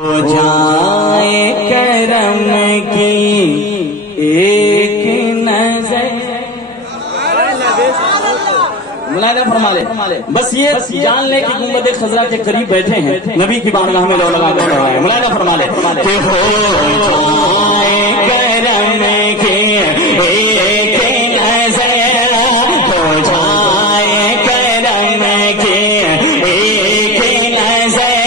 جائے کرم کی ایک نظر ملاحظہ فرما لے، بس یہ جان لے کہ گنبد خضرا کے قریب بیٹھے ہیں، نبی کی بارگاہ میں لو لگا دے رہا ہے۔ ملاحظہ فرما لے کہ ہو جائے کرم کی ایک نظر، ہو جائے کرم کی ایک نظر،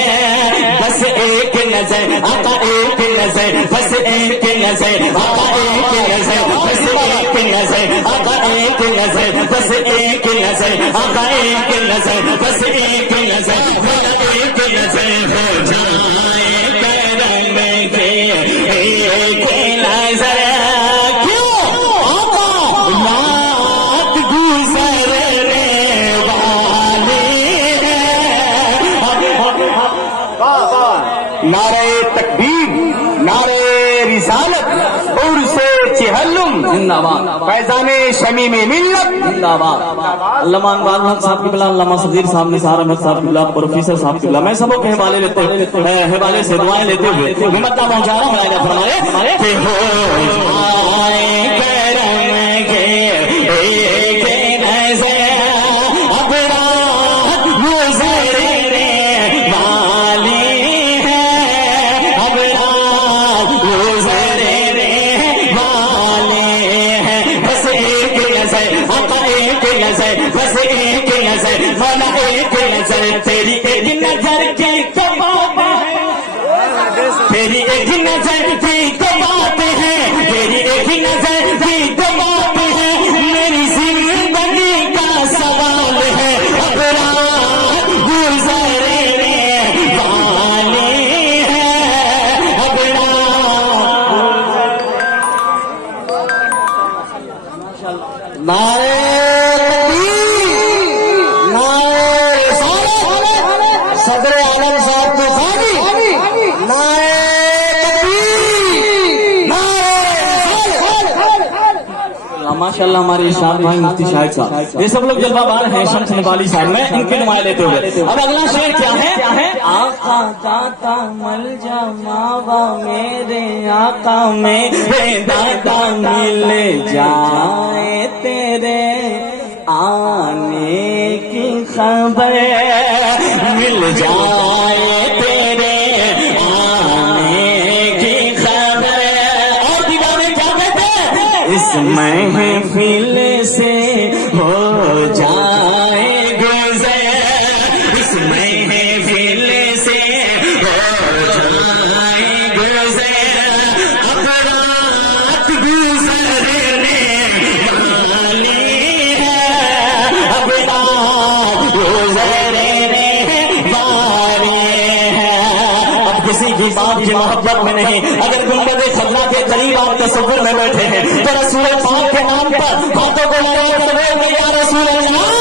بس ایک نظر آقا، ایک نظر بس ایک نظر آقا، ایک نظر بس ایک نظر آقا، ایک نظر بس ایک نظر آقا، ایک نظر بس ایک نظر ایک نظر ہو جائے کرم کے ایک نظر۔ کیوں آقا رات گزرنے والی ہے۔ نعرہ تکبیر، نعرہ رسالت، عرس چہلم زندہ باد، فیضان شمیم ملت زندہ باد۔ علامہ انوار الحق صاحب کی بلا، علامہ صدیر صاحب، نثار احمد صاحب کی بلا، پروفیسر صاحب کی بلا، میں سبوں کے حوالے سے دعائیں لیتے ہوئے میں مدعا پہنچا رہا ہوں۔ ملاحظہ فرمائے کہ ہو جائے کرم کے ایک نظر، اب رات گزرنے والی ہے، اب رات گزرنے والے ہیں، بس ایک نظر آقا، ایک نظر بس ایک نظر مولا، ایک نظر تیری ایک نظر کی تو بات ہے، تیری ایک نظر کی تو بات ہے، تیری ایک نظر کی تو بات ہے، میری زندگی کا سوال ہے، اب رات گزرنے والی ہے، اب رات نعرہ صدر عالم صاحب بخاری، ماشاء اللہ ہمارے شاہ بھائی مفتی شاہد صاحب، یہ سب لوگ جلوہ بار ہیں، شمس نوالی صاحب میں ان کے نمائے لیتے ہوئے۔ اب اگلا شعر کیا ہے؟ آقا داتا مل جا ماوا میرے آقا، میرے دادا مل جائے تیرے آنے کی خبر، مل جائے تیرے آنے کی خبر، اور دیوانے کیا کہتے ہیں؟ اس محفل سے ہو جائے گزر، اس محفل سے ہو جائے گزر، اب رات گزرنے والی ہے، اب رات گزرنے والی ہے۔ اب کسی کی باپ کی محبت میں نہیں، اگر گنبد خضرا کے قریب آپ تصور میں بیٹھے ہیں تو رسول پاک کے نام پر ہاتھوں کو لگا کر بولے یا رسول اللہ،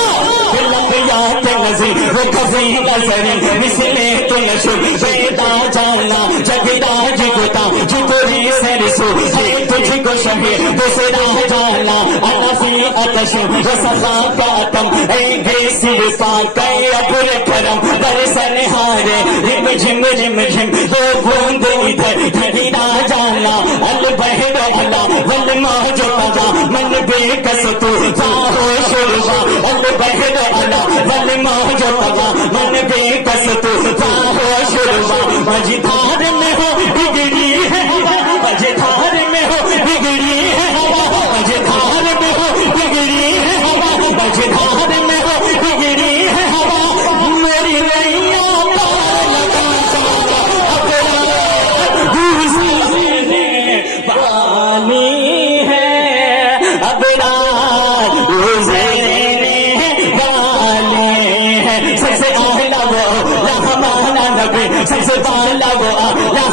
وہ کبھی نظری مسلے تو نشو پیدا جانا جگدا جگتا جگوری سے رسو ہے تجھ کو شبیر دوسرا جانا انفی اتشو وسخا کاتم اے گیسی پاک اے ابر کرم درسن ہارے رم جھم رم جھم دو بوند ادھر جگدا جانا البحر علا والموج قضا من بے کس تو چاہو شربا البحر علا والموج قضا من بے کس تو چاہو شربا، مجھدار میں ہو بگڑی ہے ہوا، مجھدار میں ہو بگڑی ہے ہوا، مجھدار میں ہو بگڑی ہے ہوا، مجھدار میں ہو بگڑی ہے ہوا، میری نیا پار لگا جانا اب رات گزرنے والی ہے، اب رات گزرنے والی ہے۔ سب سے اعلیٰ وہ ہمارا نبی، سب سے بالا وہ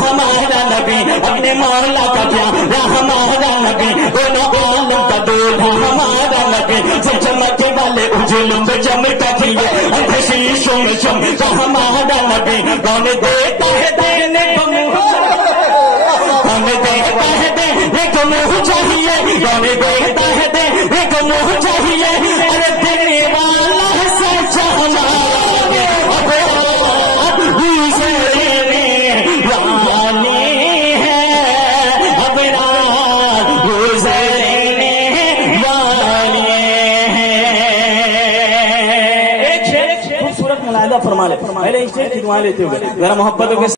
ہمارا نبی، اپنے مولا کا پیارا ہمارا نبی، دونوں عالم کا دولہا ہمارا نبی، سب چمکے والے اجلوں پہ چمکا کیے شیشوں میں چمکا ہمارا نبی، کون دیتا ہے دینے کو منہ، کون دیتا ہے دینے کو منہ چاہیے، کون دیتا ہے دینے کو منہ چاہیے، ارے دینے والا ہے سچا ہمارا، اب گزرنے والا ملاحظہ فرما لے. پہلے اس سے دعائیں لیتے ہوئے ذرا محبتوں کے